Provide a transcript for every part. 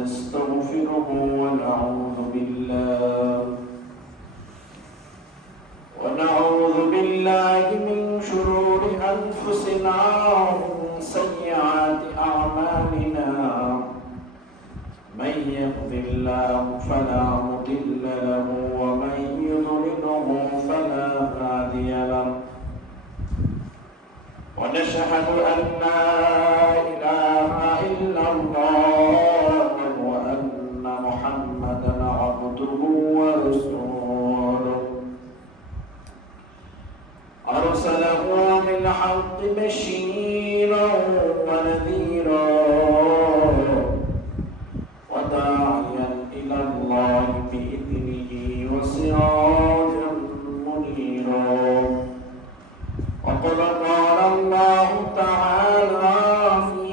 ونستغفره ونعوذ بالله من شرور أنفسنا ومن سيئات أعمالنا من يهد الله فلا مضل له ومن يضلله فلا هادي له ونشهد أن لا إله إلا الله وأن محمدا عبده ورسوله أرسله بالحق بشيرا ونذيرا وداعيا إلى الله بإذنه وسراجا منيرا وقد قال الله تعالى في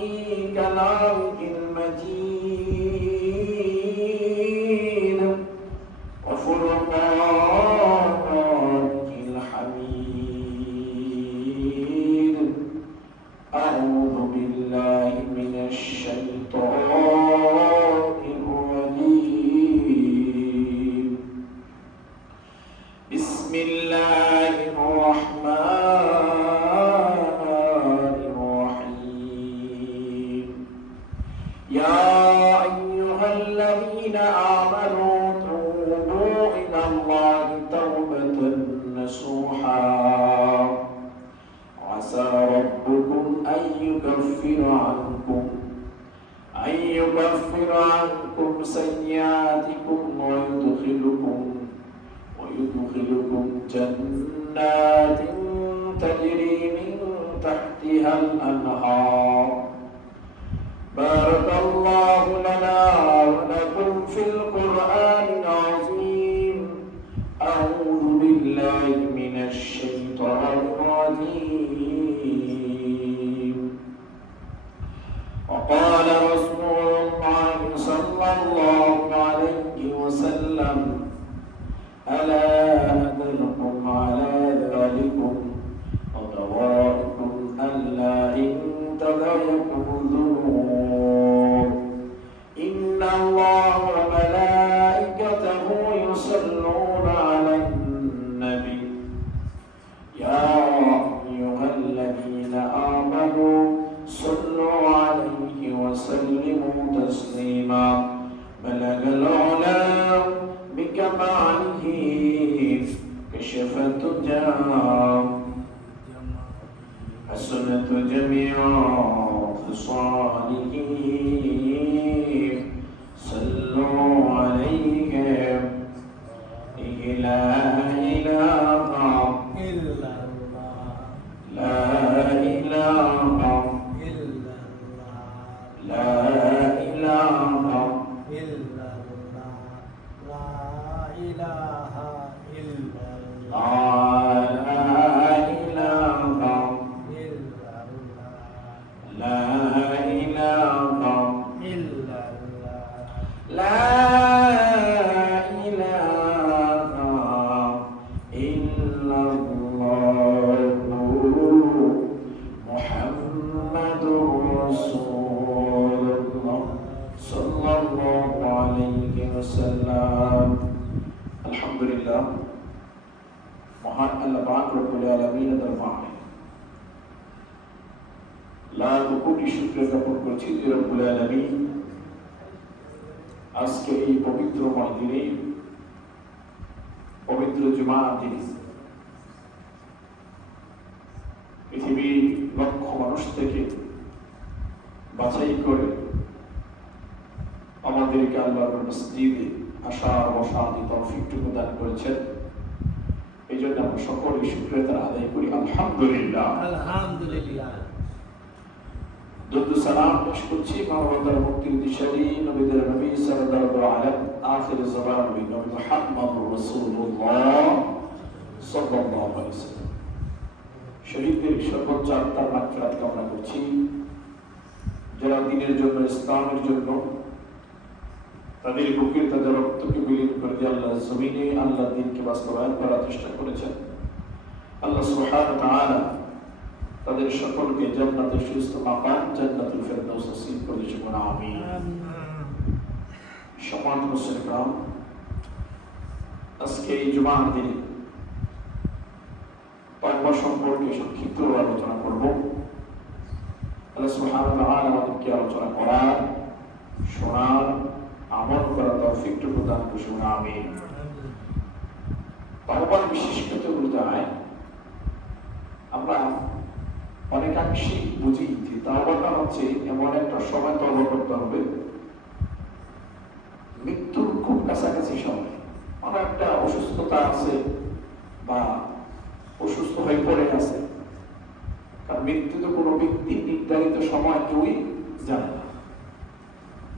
كلامه المجيد وفرقانه الحميد أعوذ بالله من الشيطان الرجيم بسم الله الرحمن الرحيم يا أيها الذين آمنوا توبوا إلى الله توبة نصوحا عسى ربكم أن يكفر عنكم سيئاتكم ويدخلكم جنات تجري من تحتها الأنهار بارك الله لنا ولكم في القرآن العظيم أعوذ بالله من الشيطان الرجيم وقال رسول الله صلى الله عليه وسلم ألا أدلكم على ذلكم ودوائكم ألا إن تضايقكم الذنوب إن الله وملائكته يصلون على النبي يا أيها الذين آمنوا صلوا عليه وسلموا تسليما بلغ العلا بكماله كشف الدجى حسنت جميع خصاله صلوا عليه لا إله إلا الله لا إله إلا الله لا إله إلا الله لا إله إلا الله لا إله إلا الله لا إله إلا الله محمد رسول الله صلى الله عليه وسلم الحمد لله মহান আল্লাহ পাক রব্বুল আলামিন দরবারে লাখ কোটি শুকরিয়া জ্ঞাপন করছি যে রব্বুল আলামিন আজকে এই পবিত্রময় দিনে পবিত্র জুমার দিনে পৃথিবীর লক্ষ মানুষ থেকে বাছাই করে আমাদেরকে আল্লাহর মসজিদে আসার বসার তৌফিকটুকু দান করেছেন। এই জন্য আমরা সকলে শুকরিয়া আদায় করি আলহামদুলিল্লাহ আলহামদুলিল্লাহ। দুরূদ সালাম পেশ করছি মানবতার মুক্তির দিশারি নবীদের নবী সাল্লাল্লাহু আলাইহি আখির জামান নবী মুহাম্মদুর রাসূলুল্লাহ সাল্লাল্লাহু আলাইহি ওয়াসাল্লাম শহীদদের সর্বোচ্চ আত্মার মাগফিরাত কামনা করছি, যারা দ্বীনের জন্য ইসলামের জন্য তাদের বুকের তাদের রক্তকে বিলীন করে দিয়ে আল্লাহর জমিনে আল্লাহর দ্বীনকে বাস্তবায়ন করার চেষ্টা করেছেন। আল্লাহ সুবহানাহু ওয়া তাআলা তাদের সকলকে জান্নাতের সুস্থ মাকাম জান্নাতুল ফেরদাউস নসিব করে দিন, আমিন। সম্মানিত মুসলিম, আজকে এই জুমার দিনে তওবা সম্পর্কে সংক্ষিপ্ত আলোচনা করব। আল্লাহ সুবহানাহু ওয়া তাআলা আমাদেরকে আলোচনা করার, শোনার, আমল করার তৌফিক প্রদান করুন, আমিন। তওবার বিশেষত্বগুলো জানাই, আমরা অনেকাংশে বুঝি যে তওবাটা হচ্ছে এমন একটা সময় তওবা করতে হবে, মৃত্যুর খুব কাছাকাছি সময়। আমার একটা অসুস্থতা আছে বা অসুস্থ হয়ে পড়ে আছে, কারণ মৃত্যু তো কোনো ব্যক্তি নির্ধারিত সময় কেউই জানে না।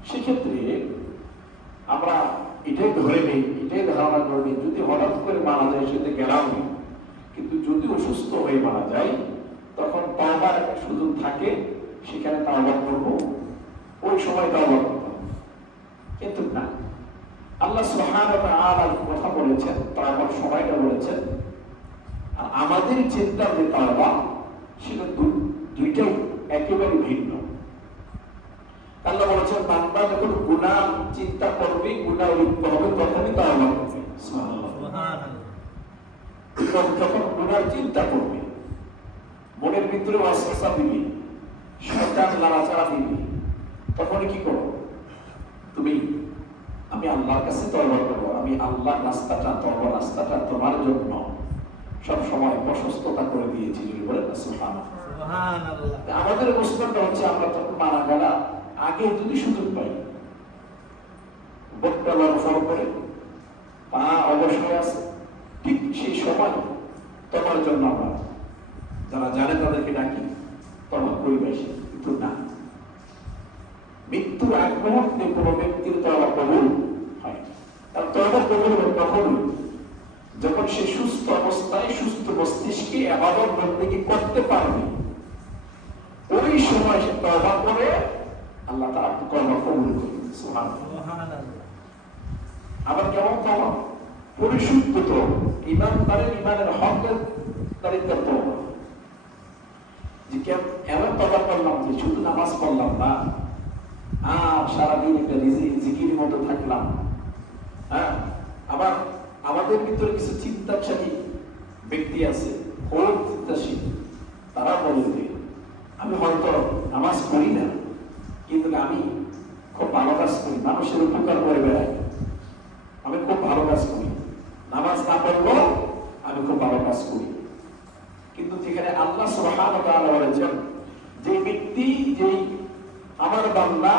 সেক্ষেত্রে আমরা এটাই ধরে নেই, এটাই ধারণা করে নিই, যদি হঠাৎ করে মারা যায় সেটা গেলাম, কিন্তু যদি অসুস্থ হয়ে মারা যায় তখন তওবার একটা সুযোগ থাকে, সেখানে তওবা করব, ওই সময় তওবা করব। কিন্তু না, আল্লাহ সুবহানাহু ওয়া তাআলা কথা বলেছেন, তওবার সময়টা বলেছেন, আর আমাদের চিন্তা যে তওবা সেটা দুইটাই একেবারে ভিন্ন। আল্লাহ বলেছেন বান্দা যখন গুনাহ চিন্তা করবে, গুনাহ লিপ্ত হবে, তখনই তওবা করবে। সুবহানাল্লাহ। যখন গুনাহ চিন্তা করবে, মনের ভিতরে ওয়াসওয়াসা দিবে, শয়তান লাড়াচাড়া দিবে, তখন কি করো তুমি? আমি আল্লাহর কাছে তওবা করব, আমি আল্লাহর রাস্তাটা, তওবার রাস্তাটা তোমার জন্য সব সময় প্রশস্ততা করে দিয়েছি। যদি বলেন সুবহানাল্লাহ। আমাদের অবস্থাটা হচ্ছে আমরা তখন মারা গেলা আগে যদি সুযোগ পাই, বক্তা লড়ফড় করে পা অবশ্যই আছে, ঠিক সেই সময় তোমার জন্য আমরা যারা জানে তাদেরকে ডাকি, তওবা করি বেশি। কিন্তু না, মৃত্যুর আগ মুহূর্তে কোনো ব্যক্তির তওবা কবুল হয়। তার তওবা কবুল হবে তখন যখন সে সুস্থ অবস্থায়, সুস্থ মস্তিষ্কে ইবাদত বন্দেগী করতে পারবে, ওই সময় সে তওবা করে আল্লাহ তাআলা তওবা কবুল করেন। সুবহানাল্লাহ। আবার কেমন তওবা? পরিশুদ্ধ তওবা, ঈমানদারের ঈমানের হকের দাঁড়িয়ে তওবা। যে এমন তওবা করলাম যে শুধু নামাজ পড়লাম না, আর সারাদিন একটা জিকির মতো থাকলাম। হ্যাঁ, আবার আমাদের ভিতরে কিছু চিন্তাশীল ব্যক্তি আছে, খুব চিন্তাশীল। তারা বলে যে আমি হয়তো নামাজ পড়ি না, কিন্তু আমি খুব ভালো কাজ করি, মানুষের উপকার করে বেড়াই, আমি খুব ভালো কাজ করি, নামাজ না পড়লেও আমি খুব ভালো কাজ করি। কিন্তু যেখানে আল্লাহ সুবহানাহু ওয়া তাআলা বলেছেন যে ব্যক্তি, যে আমার বান্দা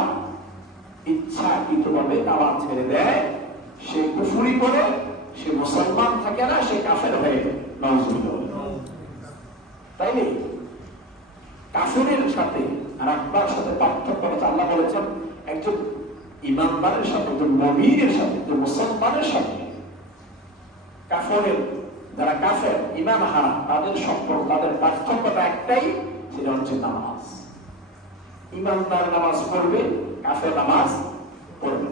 ইচ্ছাকৃতভাবে নামাজ ছেড়ে দেয়, সে কুফরি করে, সে মুসলমান থাকে না, সে কাফের হয়ে যায়। নাউযুবিল্লাহ। তাই নেই, কাফেরের সাথে আর আপনার সাথে পার্থক্য হচ্ছে, আল্লাহ বলেছেন একজন ঈমানদারের সাথে, একজন মুমিনের সাথে, একজন মুসলমানের সাথে কাফেরের, যারা কাফের ঈমান হারা, তাদের সম্পর্ক, তাদের পার্থক্যটা একটাই, সেটা হচ্ছে নামাজ। ঈমানদার নামাজ পড়বে, কাফের নামাজ পড়বে।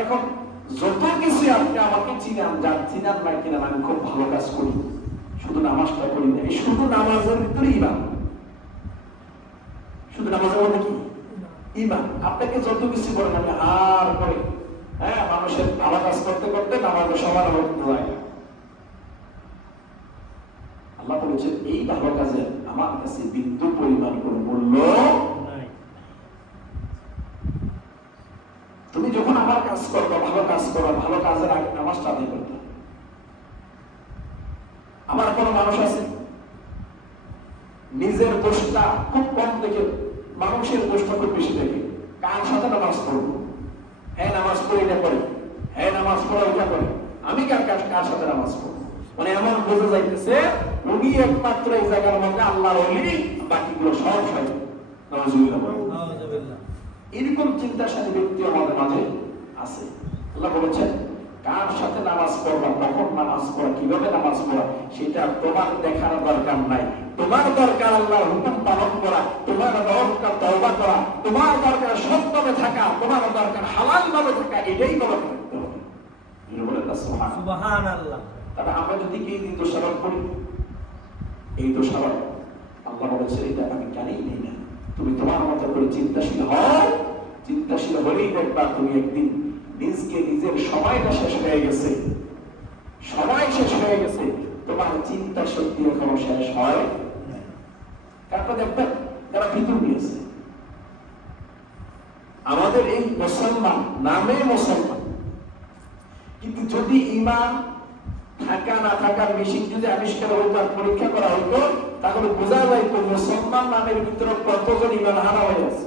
এখন যত কিছু আপনি আমাকে চিনান, যার চিনান না কিনা, আমি খুব ভালো কাজ করি, শুধু নামাজটা করি না, এই শুধু নামাজের ভিতরে ঈমান, শুধু নামাজের মধ্যে কি ঈমান। আপনাকে যত কিছু বলেন, আপনি আর করে, হ্যাঁ, মানুষের ভালো কাজ করতে করতে নামাজের সমান হতে যায়। আল্লাহ বলেছেন এই ভালো কাজে আমার কাছে বিন্দু পরিমাণ কোনো মূল্য নাই। তুমি যখন আমার কাজ করবে, ভালো কাজ করো, ভালো কাজের আগে নামাজটা আদায় করতে। আমার কোনো মানুষ আছে নিজের দোষটা খুব কম দেখে, মানুষের দোষটা খুব বেশি দেখে, কার সাথে নামাজ পড়বো, হ্যাঁ নামাজ পড়ি না করে, হ্যাঁ নামাজ পড়া ওইটা করে, আমি কার সাথে নামাজ পড়বো, মানে এমন বোঝা যাইতেছে উনি একমাত্র এই জায়গার মধ্যে আল্লাহর ওলি, বাকিগুলো সব হয়। নাউযুবিল্লাহ। এরকম চিন্তাশীল ব্যক্তি আমাদের মাঝে আছে। আল্লাহ বলেছেন কার সাথে নামাজ পড়বা, কখন নামাজ পড়া, কিভাবে নামাজ পড়া, সেটা তোমার দেখার দরকার নাই। তোমার দরকার আল্লাহর হুকুম পালন করা, তোমার দরকার তওবা করা, তোমার দরকার সৎভাবে থাকা, তোমার দরকার হালাল ভাবে থাকা, এটাই তোমাকে করতে হবে। সুবহানাল্লাহ। তাহলে আমরা যদি কি দোষারোপ করি, এই দোষারোপ আল্লাহ বলেছে এটা আমি জানিই না, তুমি তোমার মতো করে চিন্তাশীল হও, চিন্তাশীল হলেই দেখবা তুমি একদিন নিজকে নিজের সময়টা শেষ হয়ে গেছে, সময় শেষ হয়ে গেছে, তোমার চিন্তা শক্তি এখনো শেষ হয়। তারপর দেখবেন যারা ভিতর নিয়েছে আমাদের এই মুসলমান নামে মুসলমান, কিন্তু যদি ইমান থাকা না থাকার মেশিন যদি আবিষ্কার হইতো আর পরীক্ষা করা হইতো, তাহলে বোঝা যাইত মুসলমান নামের ভিতরে কতজন ইমান হারা হয়ে আছে।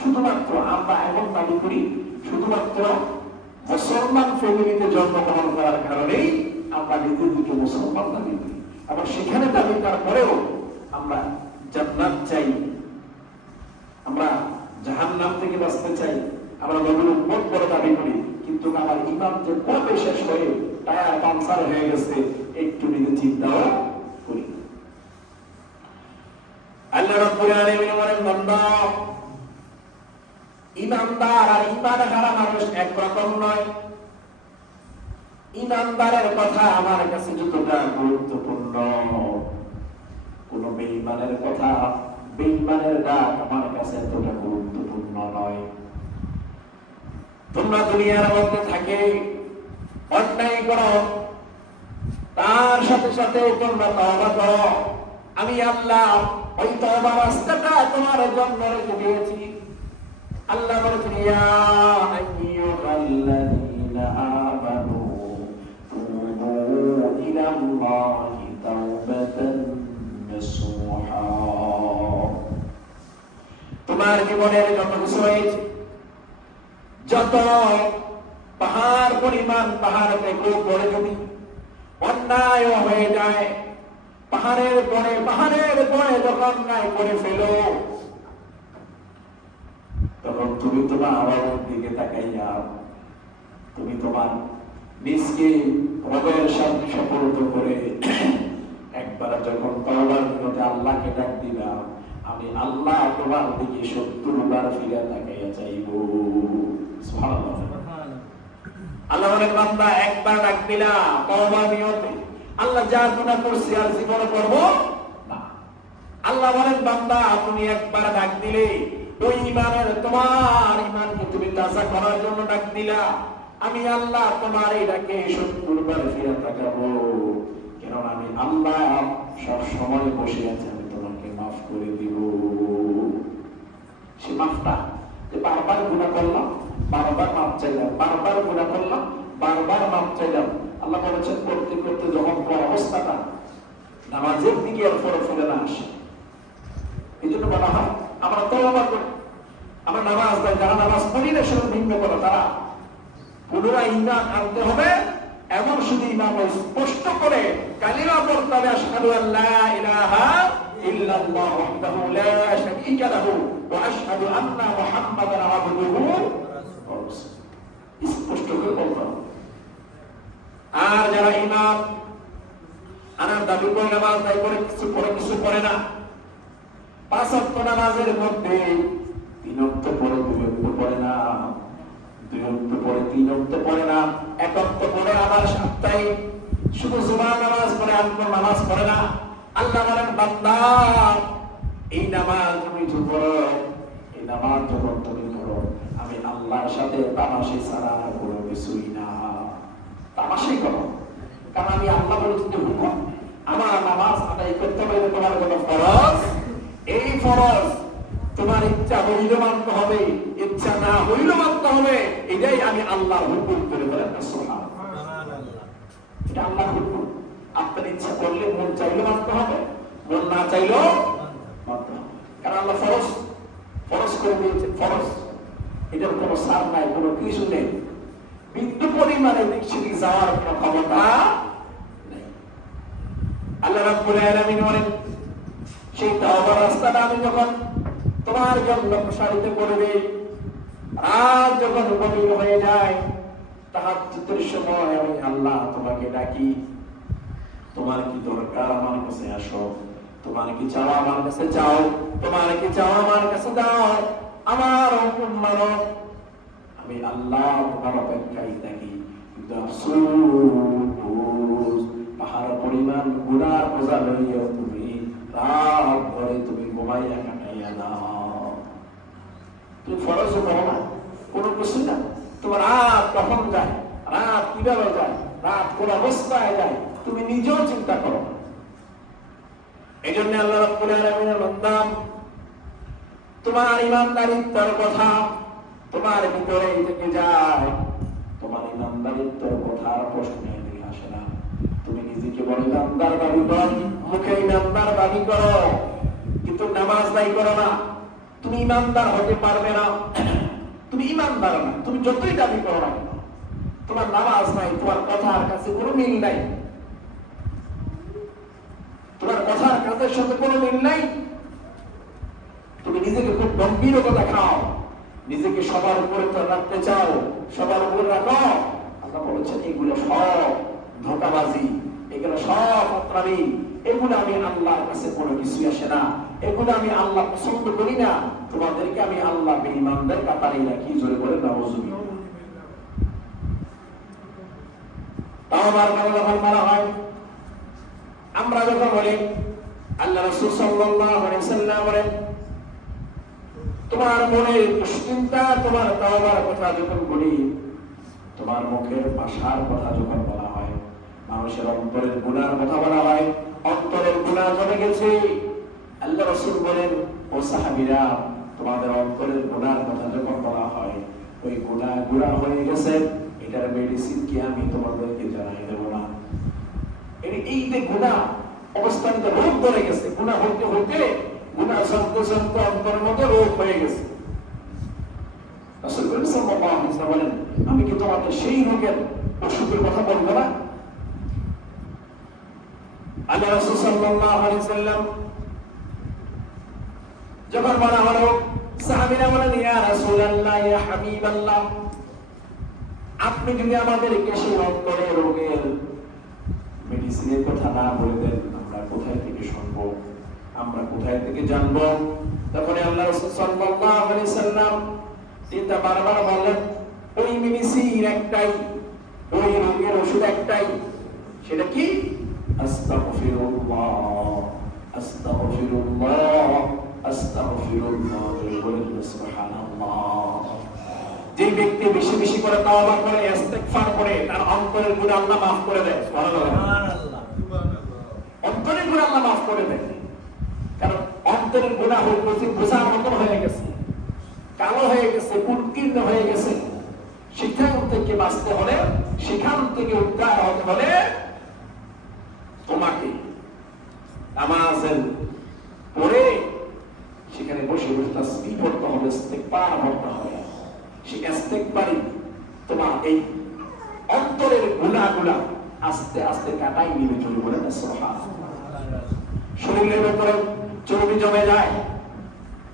শুধুমাত্র আমরা এমন দাবি করি, শুধুমাত্র মুসলমান ফ্যামিলিতে জন্মগ্রহণ করার কারণেই আমরা নিজেদেরকে মুসলমান দাবি করি। আবার সেখানে দাবি করার পরেও আমরা জান্নাত চাই, আমরা জাহান্নাম থেকে বাঁচতে চাই, আমরা নবীর উম্মত বলে দাবি করি, কিন্তু আমার ইমান যে কবে শেষ হয়ে টায়ার পাংচার হয়ে গেছে একটু নিজে চিন্তাও করি। আল্লাহ রাব্বুল আলামিন বলেন, বান্দা, ইমানদার আর ইমান হারা মানুষ একরকম নয়। ইমানদারের কথা আমার কাছে যতটা গুরুত্বপূর্ণ, কোন বেঈমানের কথা, বেঈমানের ডাক আমার কাছে এতটা গুরুত্বপূর্ণ নয়। তোমরা দুনিয়ার মধ্যে থাকে অন্যায় করো, তার সাথে সাথে তোমরা তওবা করো। আমি আল্লাহ ওই তওবার রাস্তাটা তোমার জন্য রেখে দিয়েছি। আল্লাহ বলেছেন, ইয়া আইয়ুহাল্লাযীনা আমানু তুবু ইলাল্লাহি তাওবাতান নাসুহা। তোমার জীবনের যত কিছু হয়েছে, যত পাহাড় পরিমাণ পাহাড় থেকে পড়ে যদি অন্যায় হয়ে যায়, পাহাড়ের পরে যখন অন্যায় করে ফেলো, তখন তুমি তোমার আওয়াজের দিকে তাকাইয়া তুমি তোমার নিজকে রবের সামনে সুপর্দ করে একবার যখন তওবার নিয়তে আল্লাহকে ডাক দিবা, আমি আল্লাহ তোমার দিকে 70 বার ফিরে তাকাইয়া চাইব। সুবহানাল্লাহ। আল্লাহ বলেন, বান্দা একবার ডাক দিলা তওবার নিয়তে, আল্লাহ যা গুনাহ করছি আর জীবনে করব না। আল্লাহ বলেন, বান্দা তুমি একবার ডাক দিলে ওই ইমানের, তোমার ইমানকে তুমি তাজা করার জন্য ডাক দিলা, আমি আল্লাহ তোমার এই ডাকে 70 বার ফিরে তাকাবো। কেন আমি আল্লাহ সব সময় বসে আছি, আমি তোমাকে মাফ করে দিব। সে মাফটা যে বারবার গুনাহ করলাম, বারবার মাফ চাইলাম, বারবার গুনাহ করলাম, বারবার মাফ চাইলাম। আল্লাহ বলেছেন, করতে করতে যখন কোন অবস্থাটা নামাজের দিকে আর ফিরে না আসে, এই জন্য বলা হয় আমরা তওবা করি, আমরা নামাজ পড়ি। যারা নামাজ পড়ি না সেটা ভিন্ন করে, তারা পুনরায় ঈমান আনতে হবে। এমন শুধু ঈমান স্পষ্ট করে কালিমা পড়তে হবে, আশহাদু আল্লা ইলাহা ইল্লাল্লাহ ওয়াহদাহু লা শারীকা লাহু ওয়া আশহাদু আন্না মুহাম্মাদান আবদুহু ওয়া রাসূলুহু, স্পষ্ট করে বলতে হবে। আর যারা ঈমান আনার দাবি করে নামাজ দায়ী করে কিছু করে না, 5 ওয়াক্ত নামাজের মধ্যে 3 ওয়াক্ত পড়ে 2 ওয়াক্ত পড়ে না, 2 ওয়াক্ত পড়ে 3 ওয়াক্ত পড়ে না, 1 ওয়াক্ত পড়ে আবার সাপ্তাহিক শুধু জুমার নামাজ পড়ে, আর কোনো নামাজ পড়ে না। আল্লাহ বলেন, বান্দা এই নামাজ তুমি পড়ো, এই নামাজ যখন তুমি পড়ো, আমি আল্লাহর সাথে তামাশা ছাড়া কোনো কিছুই না। তামাশাই করো, কারণ আমি আল্লাহ বলেছি যে হুকুম, আমার নামাজ আদায় করতে হবে তোমার জন্য ফরজ। এই ফরজ তোমার ইচ্ছা হইলে মানতে হবে, ইচ্ছা না হইলে মানতে হবে। এটাই আমি আল্লাহর হুকুম করে বলেন সুবহানাল্লাহ। এটা আল্লাহর হুকুম। আপনার ইচ্ছা করলে, মন চাইলে মানতে হবে, মন না চাইলেও মানতে হবে। কারণ আল্লাহ ফরজ করে দিয়েছে, ফরজ। এটার কোনো সার নাই, কোনো কিছু নেই, বিন্দু পরিমাণে দিক যাওয়ার কোনো ক্ষমতা নেই। আল্লাহ রাব্বুল আলামিন বলেন, সেই তওবার রাস্তাটা আমি যখন তোমার জন্য প্রসারিত করবে, রাত যখন গভীর হয়ে যায়, তাহাজ্জুদের সময় আমি আল্লাহ তোমাকে ডাকি, তোমার কি দরকার আমার কাছে আসো, তোমার কি চাও আমার কাছে যাও, তোমার কি চাও আমার কাছে দাও, আমার হুকুম মানো। আমি আল্লাহ তোমার অপেক্ষায় থাকি, কিন্তু আফসোস পাহাড় পরিমাণ গুনার বোঝা লইয়া তুমি রাত ভরে তুমি ঘুমাইয়া কাটাইয়া দাও। তুমি ফরজও করো না, কোনো কিছু না। তোমার রাত কখন যায়, রাত কিভাবে যায়, রাত কোন অবস্থায় যায়, তুমি নিজেও চিন্তা করো না। এই জন্য আল্লাহ রাব্বুল আলামিনের বান্দা, তোমার ইমানদারিত্বের কথা তোমার ভিতরে থেকে যায়, তোমার ইমানদারিত্বের কথার প্রশ্ন এদিকে আসে না। তুমি নিজেকে বড় ইমানদার দাবি করো, মুখে ইমানদার দাবি করো, কিন্তু নামাজ আদায় করো না, তুমি ইমানদার হতে পারবে না। তুমি ইমানদার না, তুমি যতই দাবি করো না কেন, তোমার নামাজ নাই, তোমার কথার কাছে কোনো মিল নাই, তোমার কথার কাজের সাথে কোনো মিল নাই। তুমি নিজেকে খুব গম্ভীরতা দেখাও, নিজেকে সবার উপরে তো রাখতে চাও, সবার উপরে রাখো। আল্লাহ বলেছেন এগুলো সব ধোঁকাবাজি, এগুলো সব ফাতরামি, এগুলো আমি আল্লাহর কাছে কোনো কিছু আসে না, এগুলো আমি আল্লাহ পছন্দ করি না। তোমাদেরকে আমি আল্লাহ বেঈমানদের কাতারে রাখি। জোরে বলে নাউযুবিল্লাহ। তাও যখন মারা হয়, আমরা যখন বলি আল্লাহ রাসূল সাল্লাল্লাহু আলাইহি ওয়াসাল্লাম বলেন, তোমার মনের দুশ্চিন্তা, তোমার তাওবার কথা যখন বলি, তোমার মুখের ভাষার কথা যখন বলা হয়, মানুষের অন্তরের গুনার কথা বলা হয়, অন্তরের গুনাহ জমে গেছে, আল্লাহ রাসূল বলেন, ও সাহাবীরা, তোমাদের অন্তরের গুনার কথা যখন বলা হয়, ওই গুনাহ গুনাহ হয়ে গেছে, এটার মেডিসিন কি আমি তোমাদেরকে জানাই দেব না? এই যে গুনাহ অবস্থানটা রোগ ধরে গেছে, গুনাহ হইতে হইতে গুনাহ সঙ্গে সঙ্গে অন্তরের মধ্যে রোগ হয়ে গেছে। রাসূল সাল্লাল্লাহু আলাইহি ওয়াসাল্লাম বলেন, আমি কি তোমাদের সেই রোগের ওষুধের কথা বলবো না? আল্লাহ রাসূল সাল্লাল্লাহু আলাইহি ওয়াসাল্লাম যখন বলা হলো, সাহাবীরা বলেন, ইয়া রাসূলুল্লাহ, ইয়া হাবিবাল্লাহ, আপনি যদি আমাদেরকে সেই অন্তরের রোগের মেডিসিনের কথা না বলে দেন, আমরা কোথায় থেকে শুনবো, আমরা কোথায় থেকে জানবো? তখন আল্লাহ রাসূল সাল্লাল্লাহু আলাইহি ওয়াসাল্লাম চিন্তা বারবার বললেন, ওই মেডিসিন একটাই, ওই রোগের ওষুধ একটাই, সেটা কি? আস্তাগফিরুল্লাহ, আস্তাগফিরুল্লাহ, আস্তাগফিরুল্লাহ। বলেন সুবহানাল্লাহ। যে ব্যক্তি বেশি বেশি করে তাওবা করে, ইস্তিগফার করে, তার অন্তরের গুনাহ আল্লাহ maaf করে দেয়। সুবহানাল্লাহ। অন্তরের গুনাহ আল্লাহ maaf করে দেয়, কারণ অন্তরের গুনাহ হচ্ছে বোঝার মতো হয়ে গেছে, কালো হয়ে গেছে, কুৎকীর্ণ হয়ে গেছে। সেখান থেকে বাঁচতে হলে, সেখান থেকে উদ্ধার হতে হলে তোমাকে নামাজের পড়ে সেখানে বসে বসে তাসবিহ পড়তে হবে, ইস্তিগফার পড়তে হবে। সেই ইস্তিগফারই তোমার এই অন্তরের গুনাহগুলো আস্তে আস্তে কাটাই নিয়ে চলে। বলে না সুবহানাল্লাহ। শরীরের ভেতরে চর্বি জমে যায়,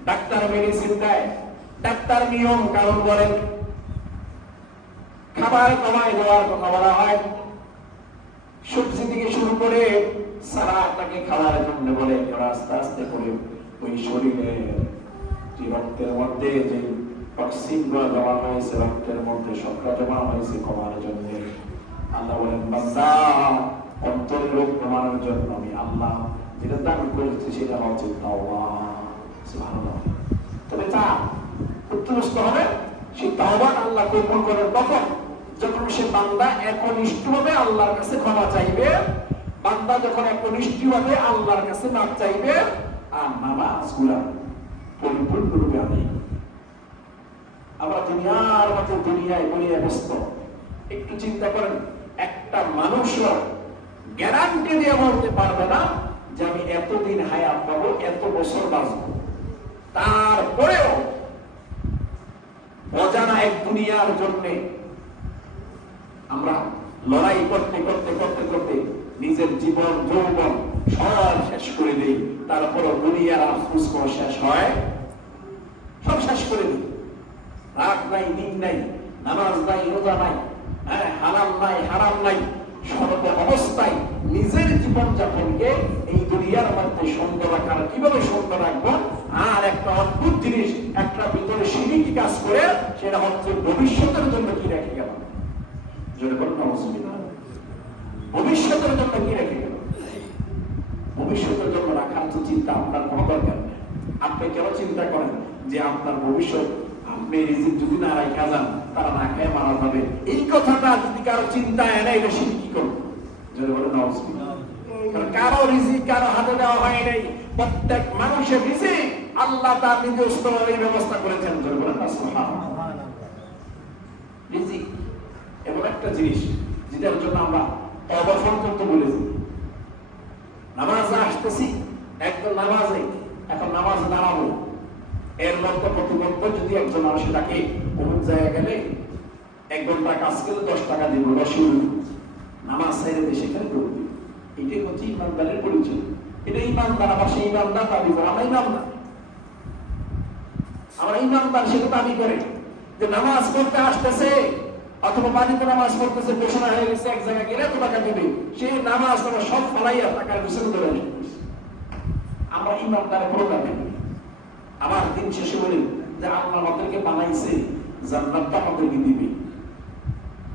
ডাক্তার মেডিসিন দেয়, ডাক্তার নিয়ম কারণ বলে, খাবার কমায় দেওয়ার কথা বলা হয়, সবজি থেকে শুরু করে সালাদটাকে খাওয়ার জন্য বলে, আস্তে আস্তে করে ওই শরীরে যে রক্তের মধ্যে যে টক্সিনগুলো জমা হয়েছে, রক্তের মধ্যে শর্করা জমা হয়েছে কমানোর জন্য। আল্লাহ বলেন, বান্দা, অন্তরের রোগ কমানোর জন্য আমি আল্লাহ যেটা দান করেছি সেটা হচ্ছে তাওবা। সুবহানাল্লাহ। তবে তা উত্তরস্ত হবে, সেই তাওবা আল্লাহ কবুল করেন তখন যখন সে বান্দা একনিষ্ঠভাবে আল্লাহর কাছে ক্ষমা চাইবে, বান্দা যখন একনিষ্ঠভাবে আল্লাহর কাছে মাপ চাইবে, আর নামাজগুলো পরিপূর্ণরূপে আদায় করবে। আমরা দুনিয়ার মতো দুনিয়ায় বলিয়া ব্যস্ত। একটু চিন্তা করেন, একটা মানুষও গ্যারান্টি দিয়ে বলতে পারবে না যে আমি এতদিন হায়াত পাবো, এত বছর বাঁচবো। তারপরেও অজানা এক দুনিয়ার জন্য আমরা লড়াই করতে করতে করতে করতে নিজের জীবন যৌবন সব শেষ করে দিই। তারপরও দুনিয়ার আফসোস কোনো শেষ হয়? সব শেষ করে দিই। রাত নাই, দিন নাই, নামাজ নাই, রোজা নাই, হালাল নাই, হারাম নাই, সর্ব অবস্থায় নিজের জীবন যাপনকে এই দুনিয়ার মধ্যে সুন্দর রাখার কিভাবে সুন্দর রাখবো, আর একটা অদ্ভুত জিনিস একটা ভিতরে সিঁড়ি কাজ করে, সেটা হচ্ছে ভবিষ্যতের জন্য কি রেখে গেল। ভবিষ্যতের জন্য কি রেখে গেল? ভবিষ্যতের জন্য রাখার তো চিন্তা আপনার কোনো দরকার নেই। আপনি কেন চিন্তা করেন যে আপনার ভবিষ্যৎ আপনি রিজিক যদি না রাখা যান তারা না খেয়ে মারা যাবে, এই কথাটা যদি কারো চিন্তায় এনে এটা শিরক কি করবে? যদি বলে নাউজুবিল্লাহ। কারণ কারো রিজিক কারো হাতে দেওয়া হয় নাই, প্রত্যেক মানুষের রিজিক আল্লাহ তার নিজস্বভাবে ব্যবস্থা করেছেন। যদি বলে সুবহানাল্লাহ। রিজিক এমন একটা জিনিস যেটার জন্য আমরা তওবা করতে বলেছি। নামাজে আসতেছি, একদম নামাজে এখন নামাজে দাঁড়াবো, এর মধ্যে প্রতিবন্ধ যদি একজন আসে তাকে অমুক জায়গায় গেলে 1 ঘন্টা কাজ করলে 10 টাকা দিব, রসুল নামাজ ছেড়ে দিয়ে সেখানে করবে। এটাই হচ্ছে ইমানদারের পরিচয়। এটা ইমানদার, আবার সেই ইমানদার দাবি করে আমরা ইমানদার, আমরা ইমানদার সেটা দাবি করে যে নামাজ পড়তে আসতেছে অথবা বাড়িতে নামাজ পড়তেছে, ঘোষণা হয়ে গেছে এক জায়গায় গেলে তো টাকা দিবে, সেই নামাজ আমরা সব ফলাইয়া টাকার পিছনে ধরে আসতেছি। আমরা ইমানদারের পুরো দাবি করি। আমার দিন শেষে বলি যে আল্লাহ আমাদেরকে বানাইছে, জান্নাতটা আমাদেরকে দিবে।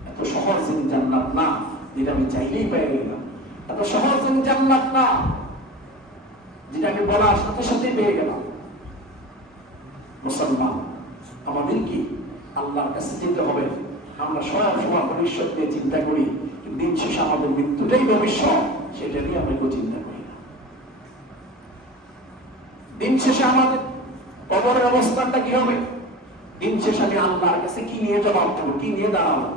এত সহজ জিনিস জান্নাত না যেটা আমি চাইলেই পেয়ে গেলাম, এত সহজ জিনিস জান্নাত না যেটা আমি বলার সাথে সাথে পেয়ে গেলাম। মুসলমান আমাদের কি আল্লাহর কাছে যেতে হবে? আমরা সব সময় ভবিষ্যৎ নিয়ে চিন্তা করি, দিন শেষে আমাদের মৃত্যুটাই ভবিষ্যৎ, সেটা নিয়ে আমরা কেউ চিন্তা করি না। দিন শেষে আমাদের কবরের অবস্থানটা কি হবে? দিন শেষে আমি আল্লাহর কাছে কি নিয়ে জবাব দেবো, কি নিয়ে দাঁড়াবো,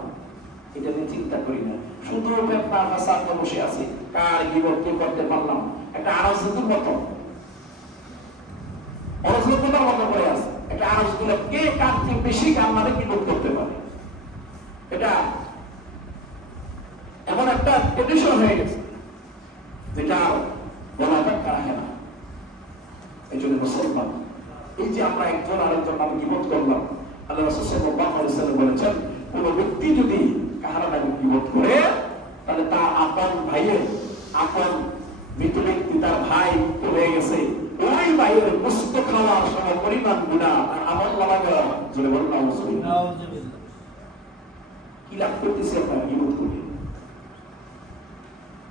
এটা নিয়ে চিন্তা করি না। শুধু সাথে বসে আছি, কার গীবত কে করতে পারলাম, একটা আরাজনীতির মতো অরাজকতার মতো করে আছে। একটা আরাজনীতি কে কার থেকে বেশি কান্নারে গীবত করতে পারে, এটা এমন একটা ট্রেডিশন হয়ে গেছে যেটা বলা ব্যাখ্যা রাখে না। এই জন্য মুসলমান, এই যে আমরা একজন আরেকজন নামে গীবত করলাম, আল্লাহ রাসূল সাল্লাল্লাহু আলাইহি ওয়াসাল্লাম বলেছেন, কোন ব্যক্তি যদি কাহার নামে গীবত করে তাহলে তার আপন ভাইয়ের, আপন মৃত ব্যক্তি তার ভাই মৃত্যু হয়ে গেছে, ওই ভাইয়ের গোশত খাওয়ার সম পরিমাণ গুনাহ তার আমল নামা দেওয়া হয়। জোরে বলুন নাউজুবিল্লাহ। কি লাভ করতেছি আপনারা গীবত করে?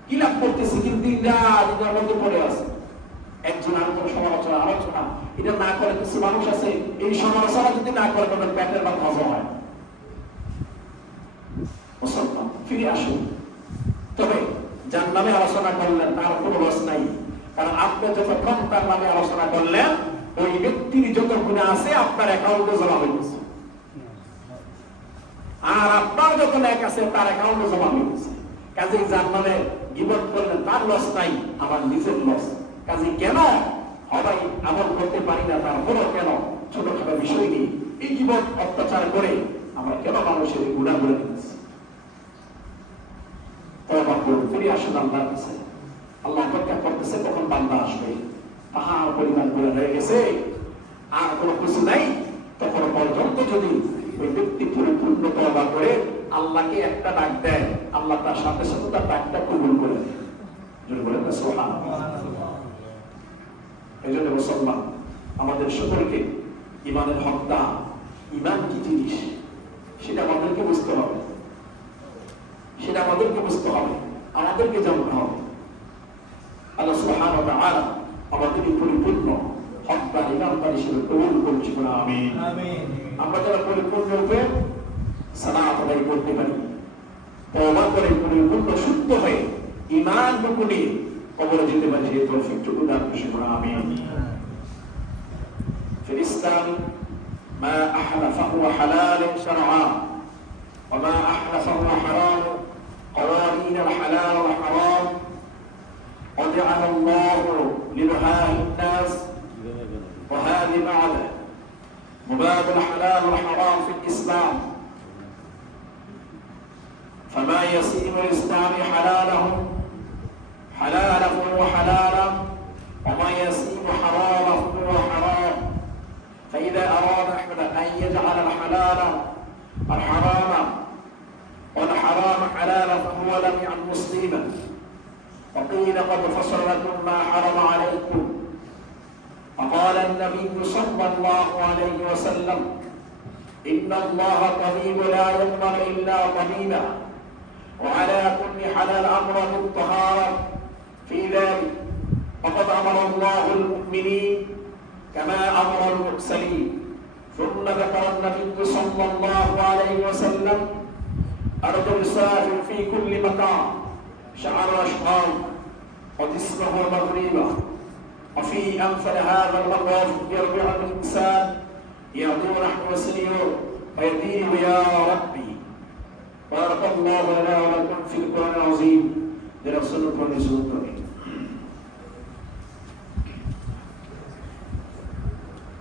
কি লাভ করতেছি? কিন্তু দিন রাত এটার মধ্যে পড়ে আছে, একজন আরেকজন সমালোচনা আলোচনা, এটা না করে কিছু মানুষ আছে এই সমালোচনা যদি না করে তাদের পেটের ভাত হজম হয়। মুসলমান ফিরে আসুন। তবে যার নামে আলোচনা করলেন তার কোনো লস নাই, কারণ আপনি যতক্ষণ তার নামে আলোচনা করলেন ওই ব্যক্তির যত গুনাহ আছে আপনার অ্যাকাউন্টে জমা হয়ে গেছে, আর আপনার যত ন্যাক আছে তার অ্যাকাউন্টে জমা হয়ে গেছে। কাজেই যার নামে গীবত করলেন তার লস নাই, আমার নিজের লস। কাজে কেন সবাই আমল করতে পারি না, তারপরও কেন ছোটখাটো বিষয় নিয়ে এই গীবত অত্যাচার করে আমরা কেন মানুষের গুনাহ করে দিচ্ছি? তওবা করুন, ফিরে আসুন আল্লাহর কাছে। আল্লাহ অপেক্ষা করতেছে কখন বান্দা আসবে। পাহাড় পরিমাণ গুনাহ হয়ে গেছে, আর কোনো কিছু নাই, তখন পর্যন্ত যদি ওই ব্যক্তি পরিপূর্ণ তওবা করে আল্লাহকে একটা ডাক দেয়, আল্লাহ তার সাথে সাথে তার ডাকটা কবুল করে দেয়। যদি বলেন না সুবহানাল্লাহ। এই জন্য মুসলমান আমাদের সকলকে ইমানের হকদার, ইমান কি জিনিস সেটা আমাদেরকে বুঝতে হবে, সেটা আমাদেরকে বুঝতে হবে, আমাদেরকে জানতে হবে। আল্লাহ সুবহানাহু ওয়া তাআলা আমাদেরকে পরিপূর্ণ হকদার ইমানদার হিসেবে কবুল করছি না, আমিন। আমরা যারা পরিপূর্ণ রূপে সালাত আদায় করতে পারি, তওবা করে পরিপূর্ণ শুদ্ধ হয়ে ঈমান রূপে কবরে যেতে পারি, সেই তৌফিকটুকু দান করুন, আমিন। في الإسلام ما أحل فهو حلال شرعا وما أحل فهو حرام، قوانين الحلال والحرام وجعل الله لنهاه الناس، وهذه بعده مباب الحلال والحرام في الإسلام، فما يسيم الإسلام حلاله فهو حلالا، وما يسيم حرامه فهو حرام. فإذا أراد أحد أن يجعل الحلال الحرام والحرام حلالا فهو لم يعد مسلما. وقيل قد فصل لكم ما حرم عليكم، فقال النبي صلى الله عليه وسلم إن الله طبيب لا يقبل إلا طبيبا، وعلى كل حال الأمر بالطهارة في ذلك، وقد أمر الله المؤمنين كما أمر المرسلين، ثم ذكر النبي صلى الله عليه وسلم أرض مسافر في كل مكان شعر أشقام وجسمه مغربا وفي أمثل هذا المطاف يرجع الإنسان يعطي نحو سنيور ويدين يا ربي. بارك الله لنا ولكم في القرآن العظيم. درسنا كل سورة.